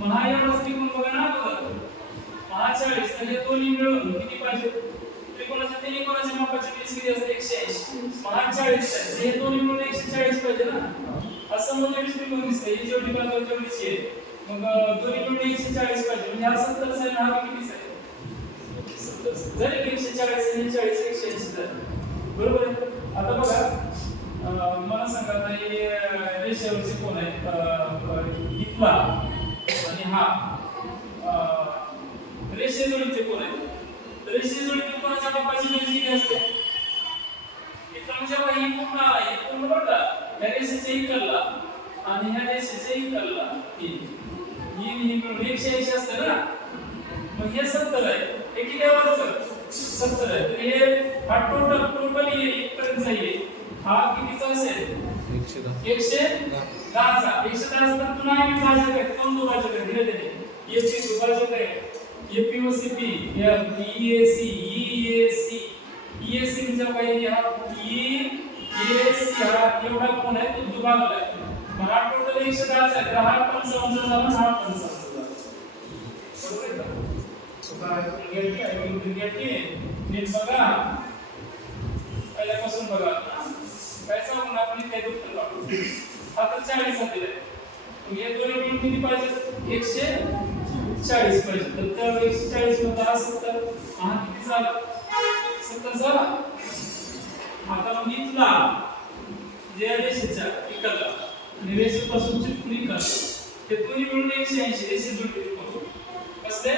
मग हा एवढाच त्रिकोण बघा ना अगोदर. हा 40 तर हे दोन्ही मिळून किती पाहिजे? त्रिकोणाच्या तिन्ही कोणाच्या मापाची बेरीज किती असते? 180. मग हा 40 आहे. हे दोन्ही मिळून 140 पाहिजे ना. असं म्हणजे त्रिकोण दिसते. ही जेवढी बाजू तेवढीच आहे. मग दोन्ही मिळून 140 पाहिजे. म्हणजे हा 70 आहे आणि हा किती आहे? 70. जरी 140 आणि 40 180 झाले. बरोबर आहे. आता बघा मला सांगा आता हे रेषेवरचे कोण आहेत? इथला आणि हा रेषेजोडीचे कोण आहेत? तर रेषेजोडीचे कोणाच्या मापाची बेरीज किती असते? इथला म्हणजे बघा ही पूर्ण बघा या रेषेच्या इकडला आणि ह्या रेषेच्या इकडला ही मिळून 180 असते ना. मग हे 70 आहे. हे किती वरचं? 70 आहे. तर हे हा टोटल इथपर्यंत आहे. हा कितीचा असेल? 110 चा. 110 चा पुन्हा एक भाजक आहे. कोण दुभाजक आहे? दिले त्याने. एपी दुभाजक आहे. एपी व सीपी या ईएसी म्हणजे काय? हा ईएसी हा एवढा कोण आहे? तो दुभागला आहे. मग हा टोटल 110 आहे. तर हा 55 झाला, हा 55 झाला. बरोबर आहे का? नीट बघा. पहिल्यापासून बघा. काय सांगून आपण काय उत्तर काढू? हा तर 40 दिलाय. हे दोन्ही मिळून किती पाहिजे? 140 पाहिजे. तर त्या 140 मध्ये हा 70 हा किती झाला? 70 झाला. आता मग इथला जे रेषेच्या इकडला आणि रेषेपासूनची त्रिकोण ते दोन्ही मिळून 180 रेषे जोडते कोण? कसले?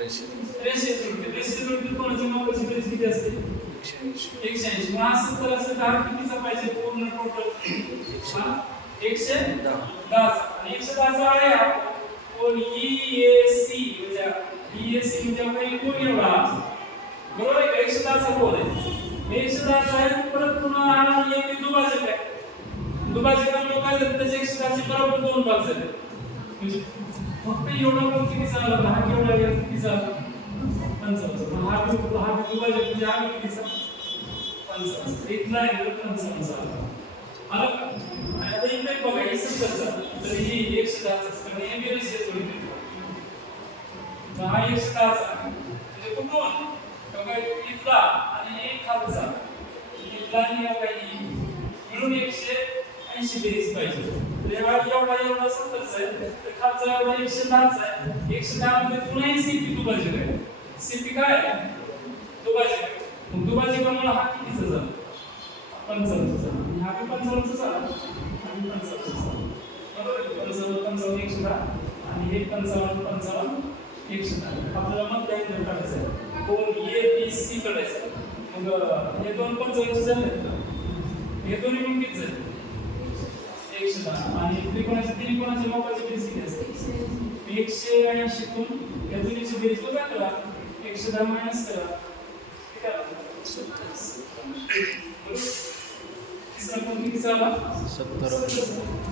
रेषे जोडते कोणाच्या मापाची बेरीज किती असते? 180. मग हा 70 असेल तर हा कितीचा पाहिजे? पूर्ण टोटल 110 आणि 110 चा आहे हा कोण? ईएसी म्हणजे काही कोण एवढा? बरोबर आहे का? 110 चा कोण आहे? 110 चा आहे. परत पुन्हा हा एक दुभाजक आहे. दुभाजकामुळे काय झालं? त्याच्या 110 चे बरोबर 2 भाग झाले. म्हणजे फक्त एवढा कोण किती झाला? हा केवढा किती झाला? 55. हा दुभाजक म्हणजे हा कितीचा? 55. इथला आहे 55 झाला. आलं का? आणि आता इकडे बघा हे 70 झालं. तर ही 110 कारण हे मी रेषे जोडली. हा 110 म्हणजे कुठून? बघा इथला आणि एक खालचा. इथला आणि हा काही मिळून 180 बेरीज पाहिजे. तर हा एवढा 70 आहे. तर खालचा एवढा 110 आहे. 110 मध्ये पुन्हा एक सीपी दुभाजक आहे. सीपी काय? दुभाजक. मग दुभाजकामुळे हा कितीचा झाला? 55 चा. आणि हा 55 चा झाला. आणि 55 चा. बरोबर आहे? 55 110 आणि हे 55 110. आपल्याला मग काय काढायचं आहे? कोण ए बी सी काढायचं. मग हे दोन 55 झाले. हे दोन्ही मिळून किती झाले? 110. आणि त्रिकोणाच्या तिन्ही कोणाच्या मापाची बेरीज किती असते? 180 तून या दोन्हीची बेरीज बघा करा. 110 मायनस करा. किती आलं? 70. तिसरा कोण किती झाला? 70.